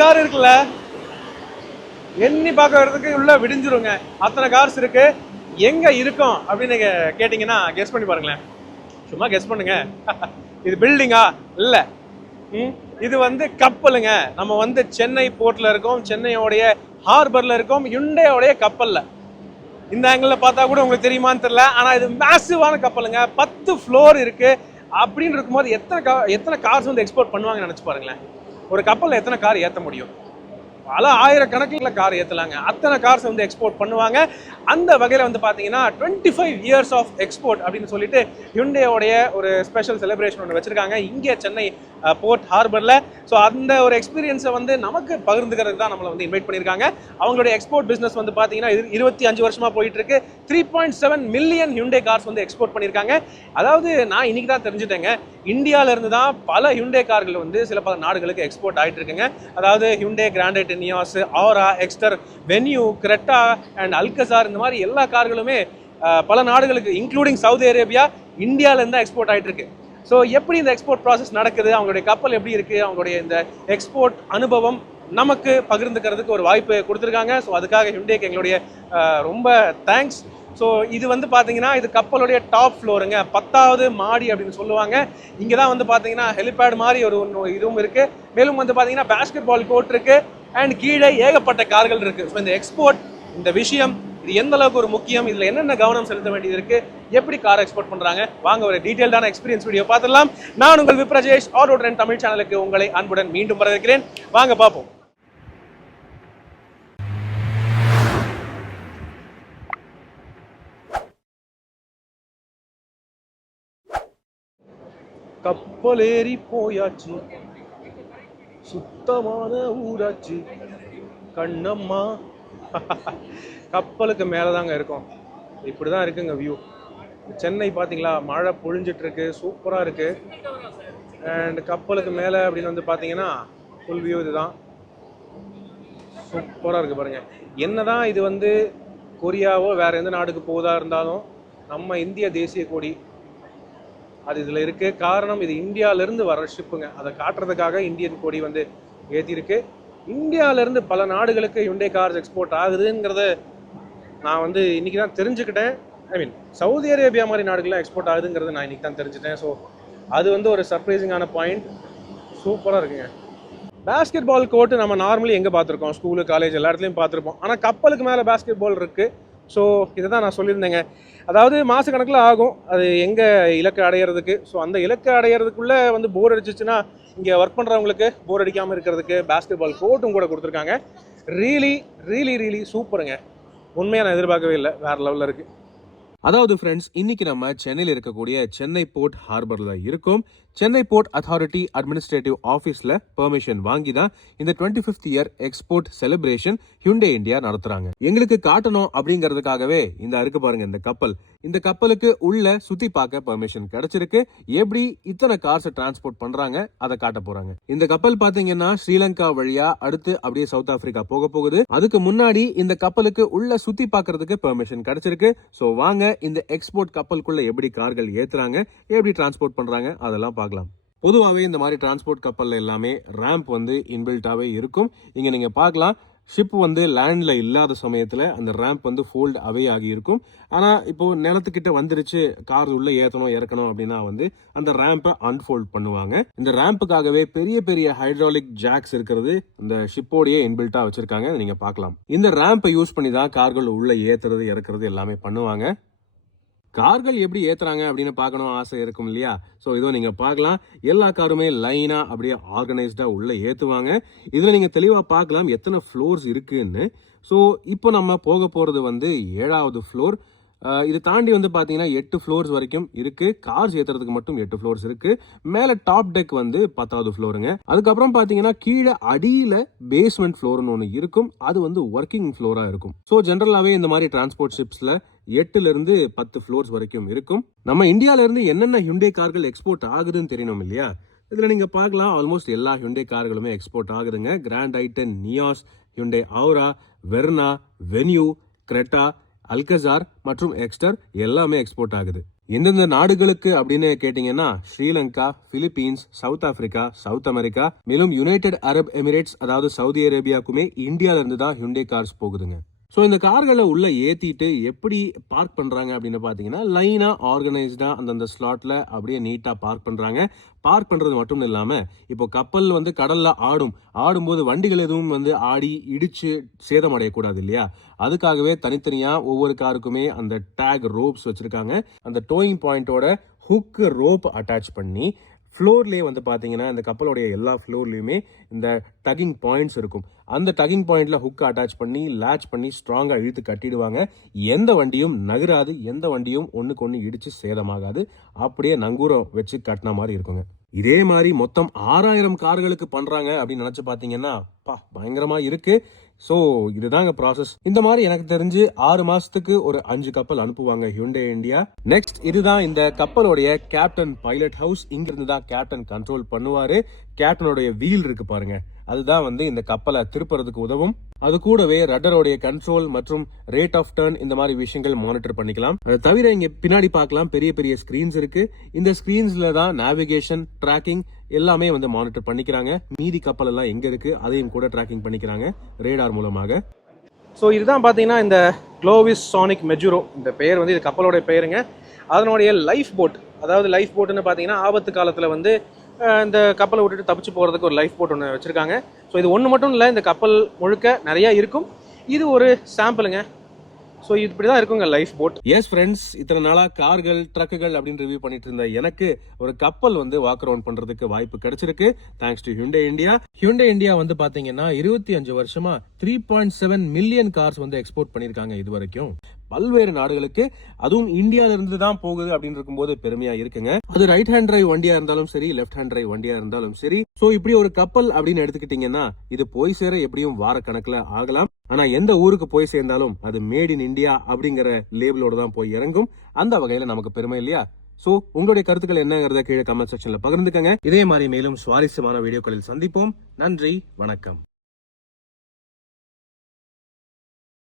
Car இருக்குல்ல, எண்ணி பார்க்கறதுக்கு உள்ள விடிஞ்சிருங்க. அத்தனை கார்ஸ் இருக்கு. எங்க இருக்கும் அப்படின்னு கேட்டீங்கன்னா கெஸ் பண்ணி பாருங்களேன். சும்மா கெஸ் பண்ணுங்க. இது பில்டிங்கா? இல்ல, இது வந்து கப்பலுங்க. நம்ம வந்து சென்னை போர்ட்ல இருக்கோம், சென்னையோடைய ஹார்பர்ல இருக்கோம், ஹியூண்டையோடைய கப்பல்ல. இந்த ஆங்கிள் பார்த்தா கூட உங்களுக்கு தெரியுமான்னு தெரியல, ஆனா இது மேசிவான கப்பலுங்க. 10 ஃப்ளோர் இருக்கு. அப்படின்னு இருக்கும்போது எத்தனை கார்ஸ் வந்து எக்ஸ்போர்ட் பண்ணுவாங்கன்னு நினைச்சு பாருங்களேன். ஒரு கப்பல்ல எத்தனை கார் ஏற்ற முடியும்? பல ஆயிரக்கணக்கில் கார் ஏற்றலாங்க. அத்தனை கார்ஸ் வந்து எக்ஸ்போர்ட் பண்ணுவாங்க. அந்த வகையில் வந்து பார்த்தீங்கன்னா 25 இயர்ஸ் ஆஃப் எக்ஸ்போர்ட் அப்படின்னு சொல்லிட்டு ஹியூண்டையோடைய ஒரு ஸ்பெஷல் செலிப்ரேஷன் ஒன்று வச்சிருக்காங்க இங்கே சென்னை போர்ட் ஹார்பரில். ஸோ அந்த ஒரு எக்ஸ்பீரியன்ஸை வந்து நமக்கு பகிர்ந்துக்கிறது தான் நம்மளை வந்து இன்வைட் பண்ணியிருக்காங்க. அவங்களுடைய எக்ஸ்போர்ட் பிஸ்னஸ் வந்து பார்த்தீங்கன்னா 25 வருஷமாக போயிட்டு இருக்கு. 3.7 மில்லியன் ஹியூண்டே கார்ஸ் வந்து எக்ஸ்போர்ட் பண்ணியிருக்காங்க. அதாவது நான் இன்னைக்கு தான் தெரிஞ்சுட்டேங்க, இந்தியாவிலேருந்து தான் பல ஹியூண்டே கார்கள் வந்து பல நாடுகளுக்கு எக்ஸ்போர்ட் ஆகிட்டு இருக்குங்க. அதாவது Hyundai grand i ten, Nios, Aura, Exter, Venue, Creta and Alcazar, இந்த மாதிரி எல்லா கார்களுமே பல நாடுகளுக்கு இன்க்ளூடிங் சவுதி அரேபியா, இந்தியாவிலேருந்து தான் எக்ஸ்போர்ட் ஆகிட்டு இருக்கு. ஸோ எப்படி இந்த எக்ஸ்போர்ட் ப்ராசஸ் நடக்குது, அவங்களுடைய கப்பல் எப்படி இருக்குது, அவங்களுடைய இந்த எக்ஸ்போர்ட் அனுபவம் நமக்கு பகிர்ந்துக்கிறதுக்கு ஒரு வாய்ப்பு கொடுத்துருக்காங்க. ஸோ அதுக்காக ஹியூண்டேக்கு எங்களுடைய ரொம்ப தேங்க்ஸ். ஸோ இது வந்து பார்த்தீங்கன்னா இது கப்பலுடைய டாப் ஃப்ளோருங்க, 10வது மாடி அப்படின்னு சொல்லுவாங்க. இங்கே தான் வந்து பார்த்தீங்கன்னா ஹெலிபேட் மாதிரி ஒரு இதுவும் இருக்குது. மேலும் வந்து பார்த்தீங்கன்னா பேஸ்கெட் பால் கோர்ட் இருக்குது அண்ட் கீழே ஏகப்பட்ட கார்கள் இருக்குது. ஸோ இந்த எக்ஸ்போர்ட், இந்த விஷயம் இது எந்த அளவுக்கு ஒரு முக்கியம், இதில் என்னென்ன கவனம் செலுத்த வேண்டியது இருக்குது, எப்படி கார் எக்ஸ்போர்ட் பண்ணுறாங்க, வாங்க ஒரு டீட்டெயில்டான எக்ஸ்பீரியன்ஸ் வீடியோ பார்த்துடலாம். நான் உங்கள் விப்ரஜேஷ், ஆட்டோ ட்ரெண்ட் தமிழ் சேனலுக்கு உங்களை அன்புடன் மீண்டும் வரவேற்கிறேன். வாங்க பார்ப்போம். கப்பலேறி போயாச்சு, சுத்தமான ஊராச்சு கண்ணம்மா. கப்பலுக்கு மேலே தாங்க இருக்கும். இப்படி தான் இருக்குங்க வியூ. சென்னை பார்த்தீங்களா, மழை பொழிஞ்சிட்டு இருக்கு, சூப்பராக இருக்கு. அண்ட் கப்பலுக்கு மேலே அப்படின்னு வந்து பார்த்தீங்கன்னா ஃபுல் வியூ இதுதான். சூப்பராக இருக்கு பாருங்க. என்னதான் இது வந்து கொரியாவோ வேற எந்த நாடுக்கு போவதா இருந்தாலும் நம்ம இந்திய தேசிய கொடி அது இதில் இருக்கு. காரணம், இது இந்தியாவிலேருந்து வர ஷிப்புங்க. அதை காட்டுறதுக்காக இந்தியன் கொடி வந்து ஏற்றிருக்கு. இந்தியாவிலேருந்து பல நாடுகளுக்கு ஹியூண்டே கார்ஸ் எக்ஸ்போர்ட் ஆகுதுங்கிறத நான் வந்து இன்றைக்கி தான் தெரிஞ்சுக்கிட்டேன். ஐ மீன் சவுதி அரேபியா மாதிரி நாடுகள்லாம் எக்ஸ்போர்ட் ஆகுதுங்கிறத நான் இன்றைக்கி தான் தெரிஞ்சுட்டேன். ஸோ அது வந்து ஒரு சர்ப்ரைசிங்கான பாயிண்ட். சூப்பராக இருக்குங்க. பேஸ்கெட் பால் கோர்ட்டு நம்ம நார்மலி எங்கே பார்த்துருக்கோம், ஸ்கூலு, காலேஜ் எல்லா இடத்துலையும் பார்த்துருப்போம். ஆனால் கப்பலுக்கு மேலே பேஸ்கெட் பால் இருக்குது. ஸோ இதை தான் நான் சொல்லியிருந்தேங்க. அதாவது மாத கணக்கில் ஆகும் அது எங்கே இலக்கு அடையிறதுக்கு. ஸோ அந்த இலக்கு அடையிறதுக்குள்ளே வந்து போர் அடிச்சிச்சுன்னா இங்கே ஒர்க் பண்ணுறவங்களுக்கு போர் அடிக்காமல் இருக்கிறதுக்கு பேஸ்கெட் பால் கோர்ட்டும் கூட கொடுத்துருக்காங்க. ரியலி ரியலி ரியலி சூப்பருங்க. உண்மையாக நான் எதிர்பார்க்கவே இல்லை, வேறு லெவலில் இருக்குது. அதாவது ஃப்ரெண்ட்ஸ், இன்னைக்கு நம்ம சென்னையில் இருக்கக்கூடிய சென்னை போர்ட் ஹார்பர்ல இருக்கும். சென்னை போர்ட் அத்தாரிட்டி அட்மினிஸ்ட்ரேட்டிவ் ஆஃபீஸில் பெர்மிஷன் வாங்கி தான் இந்த 25th year export celebration Hyundai India நடத்துறாங்க. எங்களுக்கு காட்டணும் அப்படிங்கிறதுக்காகவே இந்த இருக்கு பாருங்க இந்த கப்பல். இந்த கப்பலுக்கு உள்ள சுத்தி பார்க்க பெர்மிஷன் கிடைச்சிருக்கு. எப்படி இத்தனை கார்ஸ் டிரான்ஸ்போர்ட் பண்றாங்க அதை காட்ட போறாங்க. இந்த கப்பல் பாத்தீங்கன்னா ஸ்ரீலங்கா வழியா அடுத்து அப்படியே சவுத் ஆப்பிரிக்கா போக போகுது. அதுக்கு முன்னாடி இந்த கப்பலுக்கு உள்ள சுத்தி பார்க்கறதுக்கு பெர்மிஷன் கிடைச்சிருக்கு. ஸோ வாங்க இந்த எக்ஸ்போர்ட் கப்பலுக்குள்ள எப்படி கார்கள் ஏத்துறாங்க, எப்படி டிரான்ஸ்போர்ட் பண்றாங்க அதெல்லாம் பார்க்கலாம். பொதுவாகவே இந்த மாதிரி டிரான்ஸ்போர்ட் கப்பல்ல எல்லாமே ரேம்ப் வந்து இன்பில்ட்டாவே இருக்கும். இங்க நீங்க பார்க்கலாம், ஷிப் வந்து லேண்ட்ல இல்லாத சமயத்துல அந்த ரேம்ப் வந்து ஃபோல்ட் அவே ஆகி இருக்கும். ஆனா இப்போ நிலத்துக்கிட்ட வந்துருச்சு, கார் உள்ள ஏற்றணும் இறக்கணும் அப்படின்னா வந்து அந்த ரேம்பை அன்ஃபோல்ட் பண்ணுவாங்க. இந்த ரேம்புக்காகவே பெரிய பெரிய ஹைட்ராலிக் ஜாக்ஸ் இருக்கிறது இந்த ஷிப்போடையே இன்பில்ட்டா வச்சிருக்காங்க. நீங்க பார்க்கலாம். இந்த ரேம்பை யூஸ் பண்ணி தான் கார்கள் உள்ள ஏத்துறது இறக்குறது எல்லாமே பண்ணுவாங்க. கார்கள் எப்படி ஏத்துறாங்க அப்படின்னு பார்க்கணும் ஆசை இருக்கும் இல்லையா? ஸோ இதோ நீங்க பார்க்கலாம், எல்லா காருமே லைனா அப்படியே ஆர்கனைஸ்டா உள்ள ஏத்துவாங்க. இதுல நீங்க தெளிவா பார்க்கலாம் எத்தனை ஃப்ளோர்ஸ் இருக்குன்னு. ஸோ இப்போ நம்ம போக போறது வந்து 7வது ஃப்ளோர். இது தாண்டி வந்து பாத்தீங்கன்னா 8 ஃப்ளோர்ஸ் வரைக்கும் இருக்கு. கார்ஸ் ஏத்துறதுக்கு மட்டும் 8 ஃப்ளோர்ஸ் இருக்கு. மேல டாப் டெக் வந்து 10வது ஃப்ளோருங்க. அதுக்கப்புறம் பாத்தீங்கன்னா கீழே அடியில பேஸ்மெண்ட் ஃப்ளோர்னு ஒன்று இருக்கும். அது வந்து ஒர்க்கிங் ஃப்ளோரா இருக்கும். ஸோ ஜென்ரலாவே இந்த மாதிரி டிரான்ஸ்போர்ட் ஷிப்ஸ்ல 8ல இருந்து 10 ஃப்ளோர்ஸ் வரைக்கும் இருக்கும். நம்ம இந்தியால இருந்து என்னென்ன ஹியூண்டே கார்கள் எக்ஸ்போர்ட் ஆகுதுன்னு தெரியணும் இல்லையா? இதுல நீங்க பார்க்கலாம், ஆல்மோஸ்ட் எல்லா ஹியூண்டே கார்களுமே எக்ஸ்போர்ட் ஆகுதுங்க. கிராண்ட் ஐட்டன், நியாஸ், ஹியூண்டே ஆரா, வெர்னா, வென்யூ, கிரெட்டா, அல்கசார் மற்றும் எக்ஸ்டர் எல்லாமே எக்ஸ்போர்ட் ஆகுது. எந்தெந்த நாடுகளுக்கு அப்படின்னு கேட்டீங்கன்னா Sri Lanka, Philippines, south Africa, south America, மேலும் யுனைடெட் அரப் எமிரேட்ஸ் அதாவது சவுதி அரேபியாவுக்குமே இந்தியால இருந்து தான் ஹியூண்டே கார்ஸ் போகுதுங்க. ஸோ இந்த கார்களை உள்ள ஏற்றிட்டு எப்படி பார்க் பண்ணுறாங்க அப்படின்னு பார்த்தீங்கன்னா லைனாக ஆர்கனைஸ்டாக அந்தந்த ஸ்லாட்டில் அப்படியே நீட்டாக பார்க் பண்ணுறாங்க. பார்க் பண்ணுறது மட்டும் இல்லாமல் இப்போ கப்பல் வந்து கடலில் ஆடும்போது வண்டிகள் எதுவும் வந்து ஆடி இடித்து சேதமடையக்கூடாது இல்லையா, அதுக்காகவே தனித்தனியாக ஒவ்வொரு காருக்குமே அந்த டேக் ரோப்ஸ் வச்சுருக்காங்க. அந்த டோயிங் பாயிண்டோட ஹுக்கு ரோப் அட்டாச் பண்ணி ஃப்ளோர்லேயே வந்து பார்த்தீங்கன்னா இந்த கப்பலோடைய எல்லா ஃப்ளோர்லேயுமே இந்த டகிங் பாயிண்ட்ஸ் இருக்கும். அந்த டகிங் பாயிண்ட்ல ஹுக் அட்டாச் பண்ணி லேட்ச் பண்ணி ஸ்ட்ராங்காக இழுத்து கட்டிடுவாங்க. எந்த வண்டியும் நகராது, எந்த வண்டியும் ஒன்றுக்கு ஒன்று இடித்து சேதமாகாது. அப்படியே நங்கூரம் வச்சு கட்டின மாதிரி இருக்குங்க. இதே மாதிரி மொத்தம் 6000 கார்களுக்கு பண்றாங்க அப்படின்னு நினைச்சு பார்த்தீங்கன்னா பயங்கரமா இருக்கு. ஸோ இதுதாங்க ப்ராசஸ். இந்த மாதிரி எனக்கு தெரிஞ்சு 6 மாசத்துக்கு ஒரு 5 கப்பல் அனுப்புவாங்க ஹியூண்டே இந்தியா. நெக்ஸ்ட் இதுதான் இந்த கப்பலோடைய கேப்டன் பைலட் ஹவுஸ். இங்கிருந்து தான் கேப்டன் கண்ட்ரோல் பண்ணுவாரு. கேப்டனுடைய வீல் இருக்கு பாருங்க, அதுதான் வந்து இந்த கப்பலை திருப்புறதுக்கு உதவும். அது கூடவே ரட்டரோடைய கண்ட்ரோல் மற்றும் ரேட் ஆஃப் டர்ன் இந்த மாதிரி விஷயங்கள் மானிட்டர் பண்ணிக்கலாம். அதை தவிர இங்க பின்னாடி பார்க்கலாம் பெரிய பெரிய ஸ்கிரீன்ஸ் இருக்கு. இந்த ஸ்கிரீன்ஸ்ல தான் நேவிகேஷன், டிராக்கிங் எல்லாமே வந்து மானிட்டர் பண்ணிக்கிறாங்க. மீதி கப்பல் எல்லாம் எங்க இருக்கு அதையும் கூட டிராக்கிங் பண்ணிக்கிறாங்க ரேடார் மூலமாக. ஸோ இதுதான் பார்த்தீங்கன்னா இந்த க்ளோவிஸ் சானிக் மெஜுரோ, இந்த பெயர் வந்து இது கப்பலோடைய பெயருங்க. அதனுடைய லைஃப் போட், அதாவது லைஃப் போட்டுன்னு பார்த்தீங்கன்னா ஆபத்து காலத்தில் வந்து இந்த கப்பலை விட்டுட்டு தப்பிச்சு போகிறதுக்கு ஒரு லைஃப் போட் ஒன்று வச்சுருக்காங்க. ஸோ இது ஒன்று மட்டும் இல்லை, இந்த கப்பல் முழுக்க நிறையா இருக்கும். இது ஒரு சாம்பிளுங்க. ஸோ இப்படி தான் இருக்குங்க லைஃப் போட். எஸ் ஃப்ரெண்ட்ஸ், இத்தனை நாளாக கார்கள், ட்ரக்குகள் அப்படின்னு ரிவ்யூ பண்ணிட்டு இருந்த எனக்கு ஒரு கப்பல் வந்து வாக் அரவுண்ட் பண்றதுக்கு வாய்ப்பு கிடைச்சிருக்கு. Thanks to Hyundai India. Hyundai India வந்து பாத்தீங்கன்னா 25 வருஷமா 3.7 மில்லியன் கார்ஸ் வந்து எக்ஸ்போர்ட் பண்ணிருக்காங்க இது வரைக்கும் பல்வேறு நாடுகளுக்கு. அதுவும் இந்தியால இருந்து தான் போகுது அப்படின்னு இருக்கும்போது பெருமையா இருக்குங்க. அது ரைட் ஹேண்ட் டிரைவ் வண்டியா இருந்தாலும் சரி, லெஃப்ட் ஹேண்ட் டிரைவ் வண்டியா இருந்தாலும் சரி. சோ இப்படி ஒரு கப்பல் அப்படின்னு எடுத்துக்கிட்டீங்கன்னா இது போய் சேர எப்படியும் வார கணக்குல ஆகலாம். ஆனா எந்த ஊருக்கு போய் சேர்ந்தாலும் அது மேட் இன் இந்தியா அப்படிங்கிற லேபிளோட தான் போய் இறங்கும். அந்த வகையில நமக்கு பெருமை இல்லையா? சோ உங்களுடைய கருத்துக்கள் என்னங்கிறத கீழே கமெண்ட் செக்ஷன்ல பகிர்ந்துக்கங்க. இதே மாதிரி மேலும் சுவாரஸ்யமான வீடியோக்களில் சந்திப்போம். நன்றி, வணக்கம்.